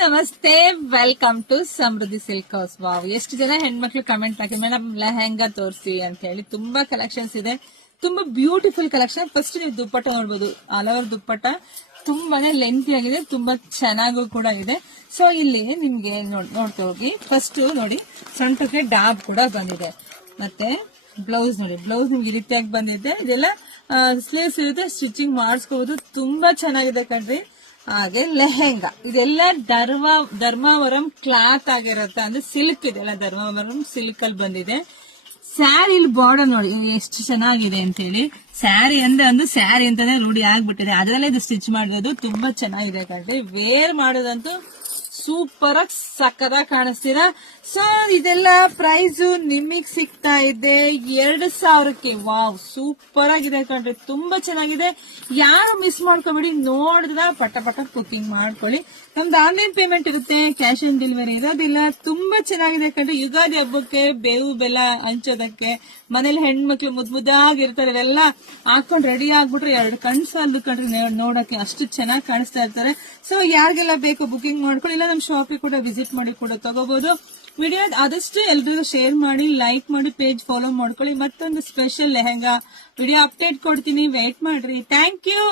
ನಮಸ್ತೆ, welcome to Samruddhi silk house. Wow, ಎಷ್ಟು ಜನ ಹೆಣ್ಮಕ್ಳು ಕಮೆಂಟ್ ಹಾಕಿ ಮೇಡಮ್ ಲೆಹೆಂಗಾ ತೋರಿಸಿ ಅಂತ ಹೇಳಿ. ತುಂಬಾ ಕಲೆಕ್ಷನ್ಸ್ ಇದೆ, ತುಂಬಾ ಬ್ಯೂಟಿಫುಲ್ ಕಲೆಕ್ಷನ್. ಫಸ್ಟ್ ನೀವು ದುಪ್ಪಟ್ಟ ನೋಡಬಹುದು, ಆಲ್ ಓವರ್ ದುಪ್ಪಟ್ಟ ತುಂಬಾನೇ ಲೆಂತಿ ಆಗಿದೆ, ತುಂಬಾ ಚೆನ್ನಾಗೂ ಕೂಡ ಇದೆ. ಸೊ ಇಲ್ಲಿ ನಿಮ್ಗೆ ನೋಡ್ತಾ ಹೋಗಿ. ಫಸ್ಟ್ ನೋಡಿ, ಸೊಂಟಕ್ಕೆ ಡಾಬ್ ಕೂಡ ಬಂದಿದೆ. ಮತ್ತೆ ಬ್ಲೌಸ್ ನೋಡಿ, ಬ್ಲೌಸ್ ನಿಮ್ಗೆ ಈ ರೀತಿಯಾಗಿ ಬಂದಿದೆ. ಇದೆಲ್ಲ ಸ್ಲೀವ್ಸ್ ಇರುತ್ತೆ, ಸ್ಟಿಚಿಂಗ್ ಮಾಡಿಸ್ಕೋಬಹುದು. ತುಂಬಾ ಚೆನ್ನಾಗಿದೆ ಕಣ್ರಿ. ಹಾಗೆ ಲೆಹೆಂಗಾ ಇದೆಲ್ಲ ಧರ್ಮಾವರಂ ಕ್ಲಾತ್ ಆಗಿರುತ್ತೆ, ಅಂದ್ರೆ ಸಿಲ್ಕ್ ಇದೆಲ್ಲ ಧರ್ಮಾವರಂ ಸಿಲ್ಕ್ ಅಲ್ಲಿ ಬಂದಿದೆ. ಸ್ಯಾರಿ ಇಲ್ಲಿ ಬಾರ್ಡರ್ ನೋಡಿ ಎಷ್ಟು ಚೆನ್ನಾಗಿದೆ ಅಂತ ಹೇಳಿ. ಸ್ಯಾರಿ ಅಂದ್ರೆ ಒಂದು ಸ್ಯಾರಿ ಅಂತಾನೆ ರೂಢಿ ಆಗ್ಬಿಟ್ಟಿದೆ, ಅದರಲ್ಲೇ ಇದು ಸ್ಟಿಚ್ ಮಾಡಿರೋದು. ತುಂಬಾ ಚೆನ್ನಾಗಿದೆ ಕಣ್ರಿ. ವೇರ್ ಮಾಡೋದಂತೂ ಸೂಪರ್ ಆಗಿ ಸಕ್ಕದಾಗಿ ಕಾಣಿಸ್ತೀರಾ. ಸೊ ಇದೆಲ್ಲ ಪ್ರೈಸ್ ನಿಮಗ್ ಸಿಗ್ತಾ ಇದೆ 2000ಕ್ಕೆ. ವಾವ್, ಸೂಪರ್ ಆಗಿದೆ ಕಣ್ರಿ, ತುಂಬಾ ಚೆನ್ನಾಗಿದೆ. ಯಾರು ಮಿಸ್ ಮಾಡ್ಕೋಬೇಡಿ, ನೋಡಿದ್ರ ಪಟ ಪಟ ಬುಕಿಂಗ್ ಮಾಡ್ಕೊಳ್ಳಿ. ನಮ್ದು ಆನ್ಲೈನ್ ಪೇಮೆಂಟ್ ಇರುತ್ತೆ, ಕ್ಯಾಶ್ ಆನ್ ಡೆಲಿವರಿ ಇರೋದಿಲ್ಲ. ತುಂಬಾ ಚೆನ್ನಾಗಿದೆ ಕಣ್ರಿ. ಯುಗಾದಿ ಹಬ್ಬಕ್ಕೆ ಬೇವು ಬೆಲ್ಲ ಹಂಚೋದಕ್ಕೆ ಮನೇಲಿ ಹೆಣ್ಮಕ್ಳು ಮುದ್ದಾಗಿರ್ತಾರೆ, ಇವೆಲ್ಲ ಹಾಕೊಂಡ್ ರೆಡಿ ಆಗ್ಬಿಟ್ರೆ ಎರಡು ಕಣ್ಸಲ್ದು ಕಣ್ರಿ ನೋಡಕ್ಕೆ, ಅಷ್ಟು ಚೆನ್ನಾಗಿ ಕಾಣಿಸ್ತಾ ಇರ್ತಾರೆ. ಸೊ ಯಾರಿಗೆಲ್ಲ ಬೇಕು ಬುಕಿಂಗ್ ಮಾಡ್ಕೊಳ್ಳಿ, ಇಲ್ಲ ನಮ್ಮ ಶಾಪಿಗೆ ಕೂಡ ವಿಸಿಟ್ ಮಾಡಿ ಕೂಡ ತಗೋಬಹುದು. ವಿಡಿಯೋ ಆದಷ್ಟು ಎಲ್ರಿಗೂ ಶೇರ್ ಮಾಡಿ, ಲೈಕ್ ಮಾಡಿ, ಪೇಜ್ ಫಾಲೋ ಮಾಡ್ಕೊಳ್ಳಿ. ಮತ್ತೊಂದು ಸ್ಪೆಷಲ್ ಲೆಹೆಂಗಾ ವಿಡಿಯೋ ಅಪ್ಡೇಟ್ ಕೊಡ್ತೀನಿ, ವೇಟ್ ಮಾಡ್ರಿ. Thank you.